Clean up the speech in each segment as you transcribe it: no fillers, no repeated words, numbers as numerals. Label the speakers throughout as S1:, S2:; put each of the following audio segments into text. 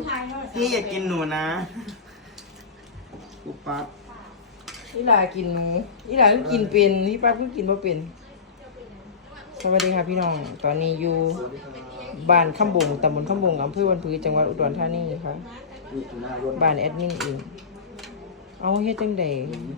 S1: พี่อยากกินหนูนะปุ๊บปั๊บ
S2: อีหลากินหนูอีหลาก็กินเป็นพี่ป้าก็กินบ่เป็นสวัสดีค่ะพี่น้องตอนนี้อยู่บ้านคำบงตำบลคำบงอำเภอวันผือจังหวัดอุดรธานีค่ะบ้านแอดมินเองเอาเฮ็ดจังได๋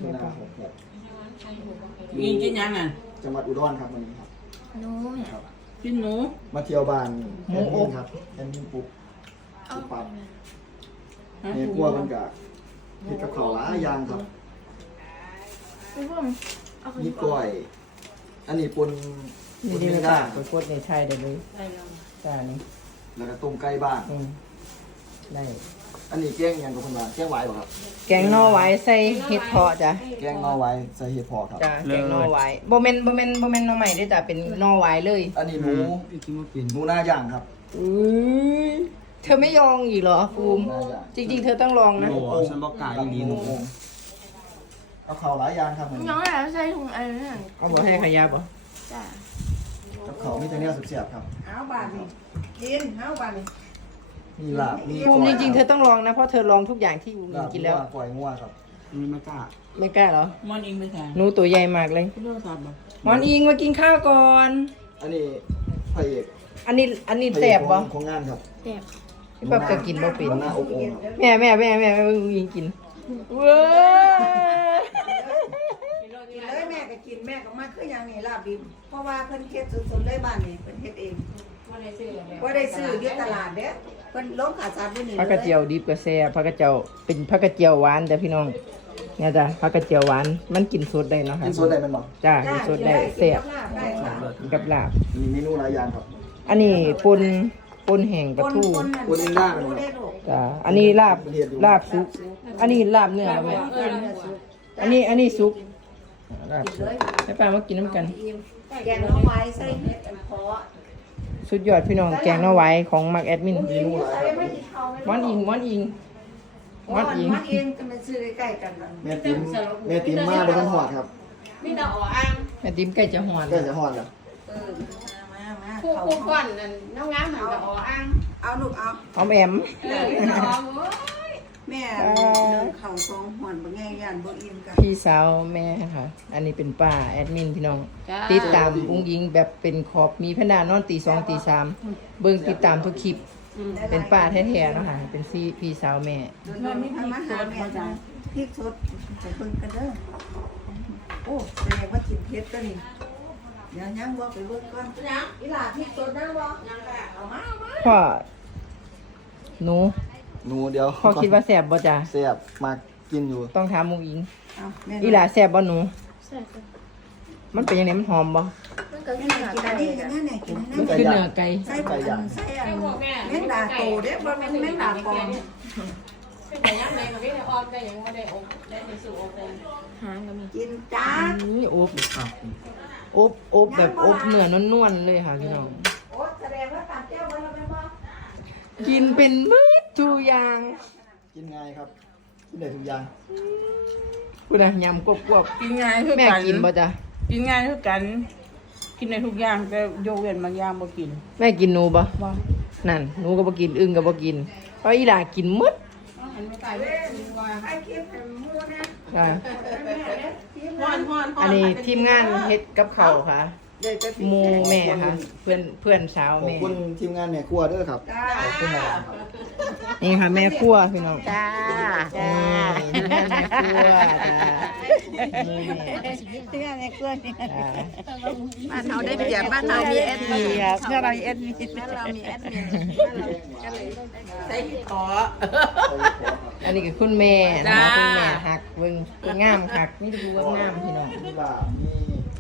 S3: มีกินยังอ่ะ
S4: จังหวัดอุดรครับวันนี้ครับ
S5: หนูเนี่ย
S3: กินหนู
S4: มาเที่ยวบ้านแอนมินครับแอนมินปุ๊บปั๊บเนี่ยกลัวมันกะเฮ็ดกับข้าวหลายอย่างครับ
S5: พี่พุ่มเอาไป
S4: มีกล้วย อันนี้ปน
S2: นี่
S4: เนื้
S2: ได้
S4: อ
S2: ค่ะ
S4: ด้าง
S2: กดในไทยได้เลยจ้านี่
S4: แล้วก็ต้มไก่บ้าน
S2: ได้
S4: อันนี้แกงหยังกับคนว่าแกงหวายบ่ครับ
S2: แกงหน่อไว้ใส่เห็ดเพาะจ้ะ
S4: แกงหน่อไว้ใส่เห็ดพอครับ
S2: จ้ะแกงหน่อไว้บ่แม่นหน่อใหม่เด้อจ้ะเป็นหน่อไว้เลย
S4: อันนี้หมู
S1: พี่กินว่าเป็น
S4: หมูหน้าย่างครับ
S2: อุ้ยเธอไม่ยองอีกเหรอฟูม
S4: หน้าย่าง
S2: จริงๆ เธอต้องลองนะ
S1: โอ้ฉันบอกกล้าอีหลีหนู
S4: กับข้าวหลายอย่างครับมื้อ
S5: น้
S4: นี้
S5: องอะไรใส่ถุงอะไรนั่น
S2: เอาบ่ให้ขยับบ่
S5: จ้ะ
S4: กับข้าวมีแต่แนวสุดแซ่บครับ
S3: เอาบานนี่กินเอาบานนี่
S4: มีลาบมี
S2: ฟูมจริงๆ เธอต้องลองนะ เพราะเธอลองทุกอย่างที่ฟูม
S4: ลาบ
S2: กินแล้ว
S4: กล้วยงัวครับ
S1: นี่ไม่กล้า
S2: ไม่กล้าเหรอ
S3: มอนอิงไปทาน
S2: หนูตัวใหญ่มากเลย
S3: พี่โลทานบ่
S2: หมอนอิงมากินข้าวก่อน
S4: อันนี้พระเอก
S2: อันนี้แสบบ่
S4: ของงานครับ
S5: แซ่บ
S2: พี่ปั๊บก็กินบ่เป็น
S4: หน้าอบโอ่งครับ
S2: แม่ยิงกินเว้ย
S3: กินเลยแม่ก็กินแม่ก็มาคืออย่างนี้ลาบดิบเพราะว่าเพิ่นเฮ็ดสดๆเลยบ้านนี่เพิ่นเฮ็ดเองบ่ได้ซื้ออยู่ตลาดเด้เพิ่นลงขาสัตว์อยู่นี่
S2: ผักกระเจียวดิบก็แซ่บผักกระเจียวเป็นผักกระเจียวหวานแต่พี่น้องเนี่ยจ้ะผักกระเจียวหวานมันกินสดได้เนาะค่ะ
S4: กินสดได้แมันบ่
S2: จ้ากินสดได้แซ่บ
S3: ได้ค่ะ
S2: กินกับลาบ
S4: มีเมนูหลายอย่างครับ
S2: อันนี้ปนแห้งปลาทู
S4: คนยังได้มัน
S3: ได้ลูก
S2: จ้าอันนี้ลาบซุปอันนี้ลาบเนื้อแล้วแม่อันนี้ซุปลาบซุปให้ป้ามากินน้ำกัน
S3: แกงหน่อไม้ใส่เห็ดอันเพาะ
S2: สุดยอดพี่น้องแกงหน่อไว้ของมักแอดมิน
S4: เมนูหลายครับ
S2: ม้อนอิง
S3: มันเองจะมาซื้อใกล้ๆกันนั่น
S4: แม่ติ๋มมาบ่ทันฮอดครับ
S3: นี่ดอกอ่าง
S2: แม่ติ๋มใกล้จะหอน
S4: ใกล้จะฮอดแล้ว
S3: มา
S5: คู่ก่อนนั่นน้องงามเหมือนกับอ๋ออ่าง
S3: เอาลูกเอา
S2: หอมแอม
S5: น้อง
S3: แม่เข่าสองหอนบ่แง่ย่านบ่อิ่มกัน
S2: พี่สาวแม่ค่ะ อันนี้เป็นป้าแอดมินพี่น้อง ติดตามอุ้งยิงแบบเป็นขอบมีพนานอนตีสองตีสามเบิ่งติดตามทุกคลิป เป็นป้าแท้ๆเนาะค่ะ เป็นพี่สาวแม่
S3: โดนทำอาหารแม่จ้ะพริกสดใส่เพิ่นกันเด้อโอ้แสดงว่ากินเผ็ดก็นี่เดี๋ยวยังบ่ไปเบิ่งก่อนอีหลาพริกสดนั่งบ่ยังก็เอามา
S2: พ่อหนู
S4: หนูเดี๋ยว
S2: พ่อคิดว่าแซ่บบ่จ้ะ
S4: แซ่บมากกินอยู่
S2: ต้องถามมุงอิง
S3: เอาแม่
S2: อีหลาแซ่บบ่หนู
S5: ใช่ค่ะ
S2: มันเป็นยังไงมันหอมบ่
S5: มันก็
S3: แม่
S5: มีหลาย
S3: กิน
S5: ไก่
S3: อันนี้
S5: จ้ะ
S3: นั่นน่ะกิน
S2: มันคือเนื้อไก่
S3: ใส่ปันใส่อันแม่นดาโตเด้บ่แม่นแม่นดาปอง
S6: เป็นอย่างนั้นเลยกับพี่ออมได้ยังไม่ได้อบได้ในสู่อบเลย
S5: หางก็มี
S3: กินจ้า
S2: นี่อบแบบอบเนื้อนวลๆเลยค่ะพี่น้อง
S3: โอ้แสดงว่าตามแก้วไว้แล้วแม่บ่
S2: กินเป็นมืดทุกอย่าง
S4: กินง่ายครับกินได้ทุกอย่าง
S2: คุณน่ะยำกวบ
S3: กินง่ายคือ
S2: ๆแม่
S3: กัน
S2: กินบ่จ้ะ
S3: กินง่ายคือกัน กินได้ทุกอย่างแต่ยกเว้นบางอย่างบ่กิน
S2: แม่กินหนูบ่
S3: บ่
S2: นั่นหนูก็บ่กินอึ่งก็บ่กินเพราะอีหลากินหมด
S6: หันไปใส่ไว้คือว่า
S3: ไอ้คิดให้หมู่นะ
S2: ค่ะ
S6: ฮ้อนฮ้อน
S2: อันนี้ทีมงานเฮ็ดกับข้าวค่ะ
S3: ได้แต่
S2: หมู่แม่ค่ะ เพื่อนสาว
S4: ขอบ
S2: แม่
S4: คุณทีมงานแม่ครัวเด้อครับ
S3: จ้า
S4: ขอบคุณครับ
S2: นี่ค่ะแม่ครัวพี่น้อง
S5: จ้า
S2: จ้าแม่ครัวจ้านี่
S3: ที่งานในเครื่องนี่
S2: จ้า
S3: บ้านเฮาได้เปรียบบ้านเฮามีแอดมินครับเมื่อเรามีแอดมินเรามีแอดมินใส่ขอ
S2: อันนี้คือคุณแม่นะคะคุณแม่หักเบิ่งคุณงามหักนี่ดูว่างามพี่น้อง
S4: นี่ว่ามี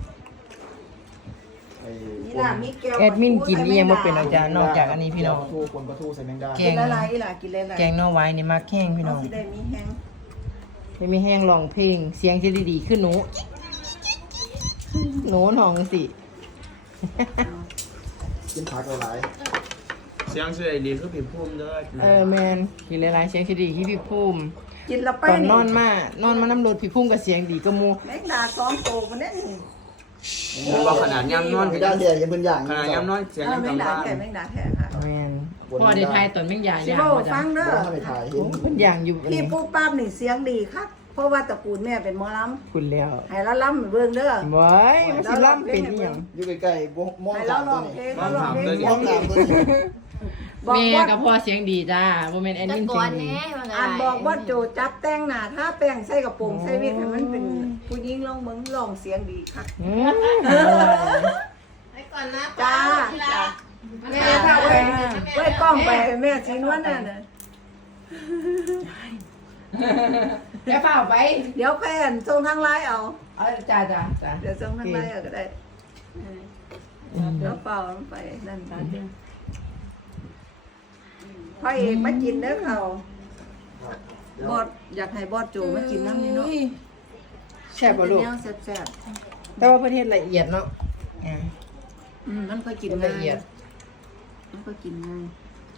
S4: ไอ้
S3: นี่ล่ะมีแก้ว
S2: แอดมินกินนี่ยังบ่เป็นอาจารย์นอกจากอันนี้พี่น้อง
S4: ปลาทูใส่แมงดา
S2: แก
S3: กิน
S2: ง
S3: ละลายอีหล่ะกินละลาย
S2: แกงหน่อไว้นี่มาแข้งพี่น้อง
S3: สิได้มีแฮง
S2: ไม่มีแห้งร้องเพลง เสียงจะดีๆขึ้นหนูหนองสิ
S4: กินผักหลาย
S1: เสียงเสียดีคือผิวพุ่มเด้อ
S2: แมนกินหลายๆเสียงจะดีที่พี่พุ่ม
S3: กินละไป
S2: ตอนนอนมาน้ำรถพี่พุ่มกับเสียงดีก็มู
S3: แมงดา2โตมันได้นี่
S1: มันบอกขนาดย่ำนอน
S4: ไม่ได้เสียยังเป็นอย่าง
S1: ขนาดย่ำนอนเสียงยัง
S3: แมง
S1: กำ
S3: ดา
S1: บ้าน
S3: ไก่แมงดาแท้ค่ะ
S2: แม่นพ่อได้ทายตอนแม่งยา
S3: สิ
S2: ย่าง
S3: เว้า
S2: บ่จ้ะ
S3: ฟังเด้อ
S4: ถ้าไปถ่ายเห็น
S2: เพิ่นย่างอยู่
S3: พี่ปุ๊บปั๊บนี่เสียงดีครับเพราะว่าตระกูลแม่เป็นหมอล
S2: คุณแล้ว
S3: ำให้เราล้ำเบิ่งเด้อ
S2: บ่ยมันสิล่ำเป็นอีหยัง
S4: อยู่ใกล้ๆมอง
S3: ให้
S4: ตา
S3: เรา
S4: ม
S3: ร้
S4: ตั
S3: อ
S4: ว
S3: ง
S4: นี้
S3: เพลงเราร้องเพลง
S4: มองตามตัวนี้
S3: บอก
S2: แม่
S3: ว่า
S2: กับพ่อเสียงดีจ้าบ่แม่นแอด
S5: ตะ
S2: มิน
S5: โก
S2: เสียง
S5: น
S2: ดี
S5: แน่ว่าไง
S3: อ่านบอกว่าโจจับแต่งหน้าถ้าแป้งใส่กระโปรงใส่วิกให้มันเป็นผู้หญิงลองเบิ่งร้องเสียงดีค่ะ
S2: อืม
S6: ไปก่อนนะ
S3: จ้าจ้าแม่ถ้าเว้ยกล้องไปให้แม่ชี้นวลน่ะนะ
S2: แล้วเปล่าไป
S3: เดี๋ยวแพนส่งทางไลน์เอา
S2: เอาจ้าจ้าจ้า
S3: เดี๋ยวส่งทางไลน์เอาก็ได้แล้วเปล่ามันไปนั่นพ่อเอกมากินเด้อเขาบอดอยากให้บอดโจมากินน้ำนี่เนาะ
S2: แซ่บบ่ลูก
S3: แนวแซ่บ
S2: แต่ว่าประเทศละเอียดเนาะอ่า
S3: ๆมันก็กิน
S2: ละ
S3: ง่า
S2: เอีย
S3: ย
S2: ด
S3: มันก็กินง่าย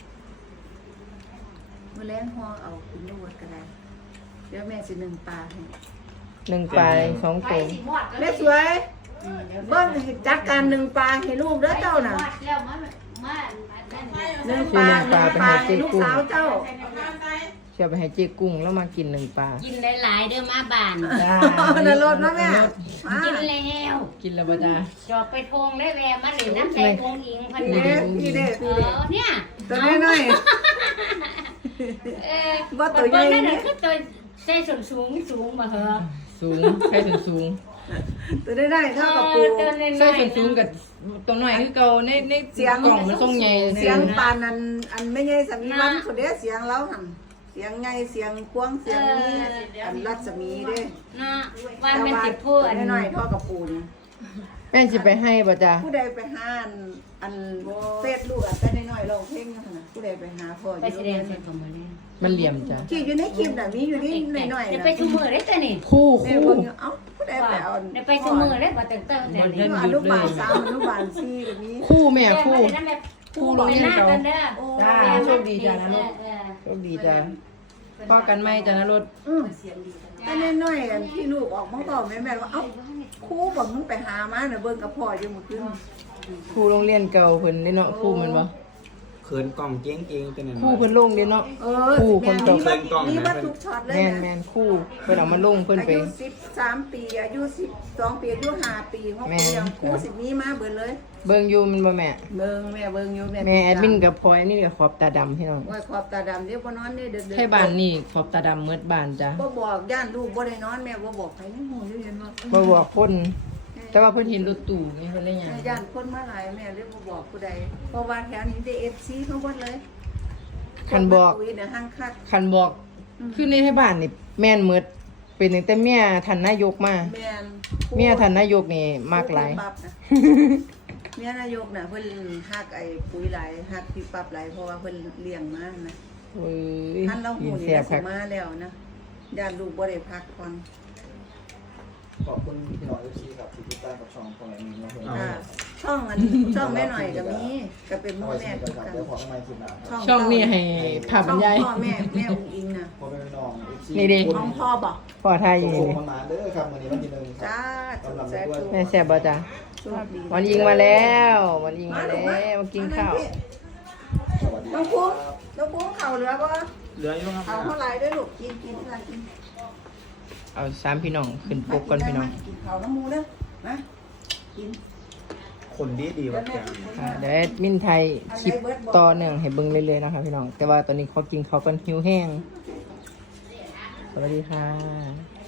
S3: เมื่อแรงห่อเอากินนวดก็ได้เดี๋ยวแม่สิหนึ่งปลาให้
S2: 1ปลาย2
S6: ไป
S2: ตัว
S6: สิหมด
S3: แม่สวยเบิ้ลจัดการหนึ่งปลาให้ลูกเด้อเจ้าน่ะ
S6: แล้วมา
S3: หนึ่งปลาให้ลูกสาวเจ้า
S2: เชื่อไปให้เจ๊กุ้งแล้วมากิน1ปลา
S5: กินหลายๆเด้อมาบาน
S2: จ้า
S3: ในรถนะแม่มา
S5: กินแล้ว
S2: กินแล้วบ่จ้า
S5: จอบไปทงได้แวมาหรือน้ำใจคงอิงพัน
S3: พี่
S5: นะ
S3: เด้พี่เด้
S5: เอ
S3: พี่เด้
S5: อเนี่ย
S3: ตัวน้อย
S5: เออ
S3: ว่าตัวใหญ่
S5: นั่น
S3: นี่
S5: คือตัวใจสูงสูงมาเหรอ
S2: สูงใส่ส้นสูง
S3: ๆตัวน้อยๆเท่ากับปู
S5: ตัวน้อยๆ
S2: ใส่ส้นสูงกับตัวน้อยคือเก่าในเสียงกล่องมันทรงใหญ่
S3: เสียงปานนั้นอันไม่ใช่สามีวันคนเด้เสียงเราหั่นเสียงไงเสียงควงเสียงนี้อันรัศมีเด้
S5: เนาะวันมันสิพูด
S3: ตัวน้อยๆเท่ากับปูน
S2: แม่สิไปให้บ่จ้า
S3: ผู้ใดไปหาอันเฟซลูกอันแต่น้อยๆร้องเพลงนั่นน่ะผู้ใดไปหาพ่ออ
S5: ไป
S3: ยู่
S5: แสดงใส่ตัวมาเลย
S2: มันเหลี่ยมจ้า
S3: ที่อยู่ในคลิปน่ะมีอยู่นี่น้อยๆ
S5: เดี๋ยว
S3: นะ
S5: ไปชุมมือได้แต่นี่
S2: คู่
S3: แม่
S2: คู่
S3: เบิ่งอยู่เอ้าผู้ใดไปเอา
S5: เดี๋ยวไปชุมมือได้บ่เติมเติมเดี๋ยวนี้
S3: อนุบาล3อนุบาล4ก็มี
S2: คู่แม่
S5: คู่
S2: คู่
S5: คู่โรงเรียนเก่ากันเด้อ
S2: จ้าโชคดีจ้านะลูกโชคดีจ้าพ่อกันไหมจ้านะรถ
S3: แต่น้อยๆอันที่ลูกออกมาบอกแม่ว่าเอ้าครูบอกมึงไปหามาน่ะเบิ่งกับพ่ออยู่เมื่อคืน
S2: คู่โรงเรียนเก่าเพิ่นนี่เนาะคู่แมันบ่
S1: เขินกล่องเจ๊งๆเป็นอะไร
S2: คู่เพิ่นลงเด้เนาะ
S3: ครู
S2: คน
S3: มี
S2: เก่า
S3: มีมาทุกช็อตเลย
S2: แม่น
S3: นะ
S2: แม่นคู่เพิ่นเอามาลงเพิ่น
S3: อา
S2: ไป
S3: ยุ13ปีอายุ12ปีอายุ5ปี6ปีครูสิมีมาเบิดเลย
S2: เบิ่งอยู่มันบ่แม่
S3: เบิ่งแม่เบิ่งอยู่
S2: แม่แอดมินกับพลอยนี่ก็ขอบตาดำพี่น้อง
S3: ว่าขอบตาดำเดี๋ยวบ่นอนนี่เด้อ
S2: ไทบ้านนี่ขอบตาดำเมิดบ้านจ้ะ
S3: บ่บอกย่านลูกบ่ได้นอนแม่บ่บอกใครยังฮู้อยู่เห็นบ่
S2: บ่บอกคนแต่ว่าเพิ่นเห็นรถตู้นี่เพิ่นเลยหยัง
S3: ย่านคนมาหลายแม่เลยบ่บอกผู้ใดเพราะว่าแถวนี้ได้ FC ทั้งหมดเลย
S2: คันบอก
S3: คุยเนี่ยห้างคัก
S2: คันบอกคือในไทบ้านนี่แม่นเมิดเป็นตั้งแต่เมียท่านนายกมา
S3: แม่น
S2: เมียท่านนายกนี่มากหลาย
S3: ปั๊บนะเมียนายกน่ะเพิ่นฮักไอ้ปุ๋ยหลายฮักพี่ปั๊บหลายเพราะว่าเพิ่นเลี้ยงมานะ
S2: เอ้ย
S3: ท่านเรา
S2: กิ
S3: หู
S2: น
S3: นี่
S2: แซ่บ
S3: สิ
S2: คัก
S3: มาแล้วนะย่านลูกบ่ได้พักก่อน
S4: ขอบคุณพี่น้องFC ครับที่ติดตามกับช่องของแอดมินนะเพื่อน
S3: อ่าช่องอันช่องแม่หน่อยก็มีก็เป็นหมู่
S4: เอาไว้
S3: แม่
S4: ส
S3: คื
S4: นิ
S3: อ
S4: ทกัน
S3: กัน
S4: เดี๋ยวขอทำไมคลิปหน้าครับ
S2: ช่องนี้ให้ภาพบรรยาย
S3: ช่องพ่อแม่อุ้งอิงน่ะ
S4: พอเป็นน้อง FC
S2: นี่ดิ
S3: ของพ่อบอก
S2: พ่อไทย
S4: ส่
S2: นี่
S4: งมันมาเด้อครับวันนี้วันที่1ครับ
S3: จ้าสุดแซ่บสุด
S2: แม่แซ่บบ่จ้ะ
S3: โชคดี
S2: วันยิงมาแล้ววันยิงมาแล้วมากินข้าว
S4: สวัสดี
S3: น้อง
S4: ค
S3: คุ้ม
S4: รับ
S3: น้องคุ้มเข่าเหลือบ่
S1: เหลืออยู่ครับ
S3: เอาเท่าไหร่ด้วยลูกกินอะไรกิน
S2: เอา3พี่น้องขึ้นปกก่อนพี่น้อง
S3: กินข้าวน้ำมูเด้อนะกิน
S1: คนดีๆว่าแก
S2: ค่ะเดี๋ยวแอดมินไทยคลิปต่อเนื่องให้เบิ่งเรื่อยๆนะคะพี่น้อง แต่ว่าตอนนี้ขอกินข้าวกันหิวแห้ง สวัสดีค่ะ